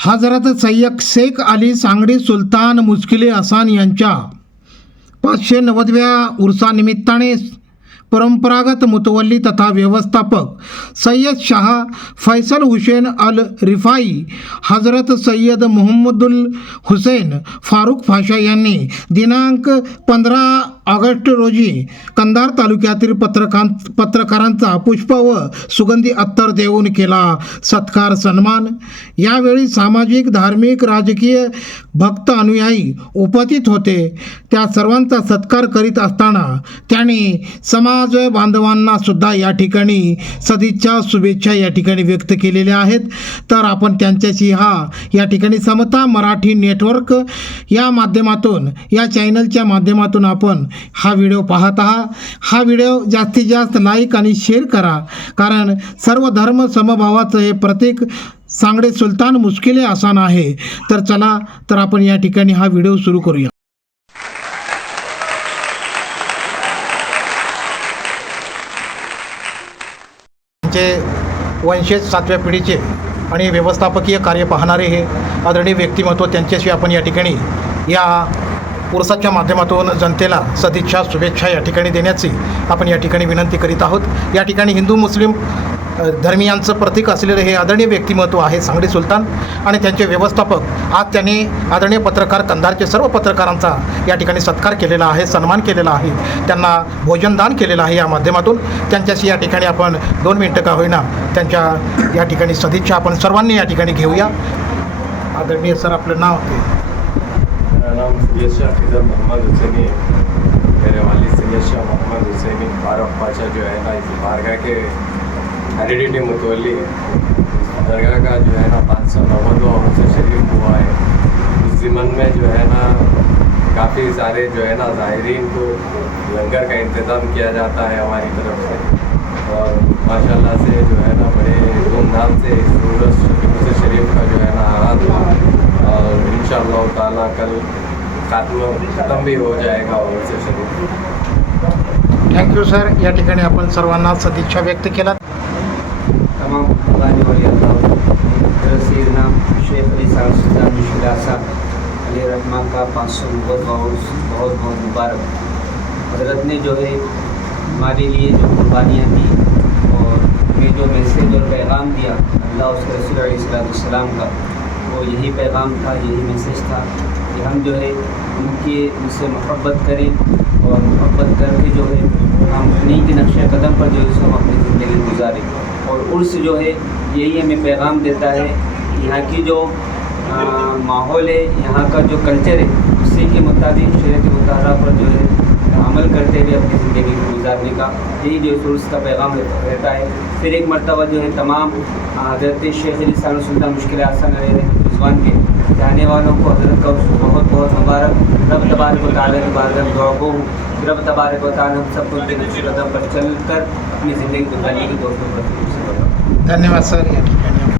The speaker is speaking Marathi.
हजरत सय्यद शेख अली सांगडी सुलतान मुस्किले असान यांच्या पाचशे नव्वदव्या उर्सानिमित्ताने परंपरागत मुतवल्ली तथा व्यवस्थापक सय्यद शाह फैसल हुसेन अल रिफाई हजरत सय्यद मोहम्मदुल हुसेन फारुख फाशा यांनी दिनांक पंधरा ऑगस्ट रोजी कंधार तालुक्यातील पत्रकां पत्रकारांचा पुष्प व सुगंधी अत्तर देऊन केला सत्कार सन्मान. यावेळी सामाजिक धार्मिक राजकीय भक्त अनुयायी उपस्थित होते. त्या सर्वांचा सत्कार करीत असताना त्यांनी समाज बांधवांना सुद्धा या ठिकाणी सदिच्छा शुभेच्छा या ठिकाणी व्यक्त केलेल्या आहेत. तर आपण त्यांच्याशी हा या ठिकाणी समता मराठी नेटवर्क या माध्यमातून या चॅनलच्या माध्यमातून आपण हा व्हिडिओ पाहत आहात हा व्हिडिओ जास्तीत जास्त लाईक आणि शेअर करा. कारण सर्व धर्म समभावाचं हे प्रतीक सांगडे सुलतान मुश्किले आसान आहे. तर चला तर आपण या ठिकाणी हा व्हिडिओ सुरू करूया. वंशज सातव्या पिढीचे आणि व्यवस्थापकीय कार्य पाहणारे हे आदरणीय व्यक्तिमत्व त्यांच्याशी आपण या ठिकाणी या उर्साच्या माध्यमातून जनतेला सदिच्छा शुभेच्छा या ठिकाणी देण्याची आपण या ठिकाणी विनंती करीत आहोत. या ठिकाणी हिंदू मुस्लिम धर्मियांचं प्रतीक असलेलं हे आदरणीय व्यक्तिमत्व आहे सांगडी सुलतान आणि त्यांचे व्यवस्थापक आज त्यांनी आदरणीय पत्रकार कंधारचे सर्व पत्रकारांचा या ठिकाणी सत्कार केलेला आहे सन्मान केलेला आहे. त्यांना भोजनदान केलेलं आहे या माध्यमातून. त्यांच्याशी या ठिकाणी आपण दोन मिनटं का होईना त्यांच्या या ठिकाणी सदिच्छा आपण सर्वांनी या ठिकाणी घेऊया. आदरणीय सर आपलं नाव نام سید شاہ خضر محمد حسینی ہے میرے والد سید شاہ محمد حسینی، فاروق پاشا جو ہے نا، اس بارگاہ کے ہیریڈیٹی متولی ہے درگاہ کا جو ہے نا پانچ سو نوودواں سے شریف ہوا ہے۔ اس ضمن میں جو ہے نا، کافی سارے جو ہے نا، زائرین کو لنگر کا انتظام کیا جاتا ہے ہماری طرف سے۔ اور ماشاء اللہ سے جو ہے نا، بڑے دھوم دھام سے سورج شریف کا جو ہے نا، آغاز ہوا۔ اور ان شاء اللہ تعالیٰ کل खात्मा ख़त्म भी हो जाएगा उर्स शरीफ थँक्यू सर या ठिकाणी आपण सर्वांना सदिच्छा व्यक्त केला तमाम कुर्बानी वाली अल्लाह सीरना शेख अली साहब सुल्तान मुश्किल आसान अली रहमान का पाँच सौ बहुत बहुत बहुत बहुत मुबारक हजरत ने जो है हमारे लिए जो कुर्बानियाँ दी और हमें जो मैसेज और पैगाम दिया अल्लाह उसके रसूल अलैहिस्सलाम का वो यही وہ یہی پیغام تھا، یہی میسیج تھا کہ ہم جو ہے، ان کی، ان سے محبت کریں اور محبت کر کے جو ہے، ہم انہیں کے نقشہ قدم پر جو ہے، سب اپنی زندگی گزاریں۔ اور عرس جو ہے، یہی ہمیں پیغام دیتا ہے یہاں کی جو ماحول ہے، یہاں کا جو کلچر ہے، اسی کے مطابق شریعت مطالعہ پر جو ہے عمل کرتے ہوئے اپنی زندگی کو گزارنے کا، یہی جو اس کا پیغام رہتا ہے۔ پھر ایک مرتبہ جو ہے تمام حضرت شیخ السان اللہ مشکل آسان رضوان کے جانے والوں کو حضرت کا بہت بہت مبارک۔ رب تبارک و تعالیٰ کے بارگاہ دعا کو رب تبارک و تعالیٰ ہم سب کو ان کے قدم پر چل کر اپنی زندگی گزارنے کی دوستوں پر دھنیہ واد سر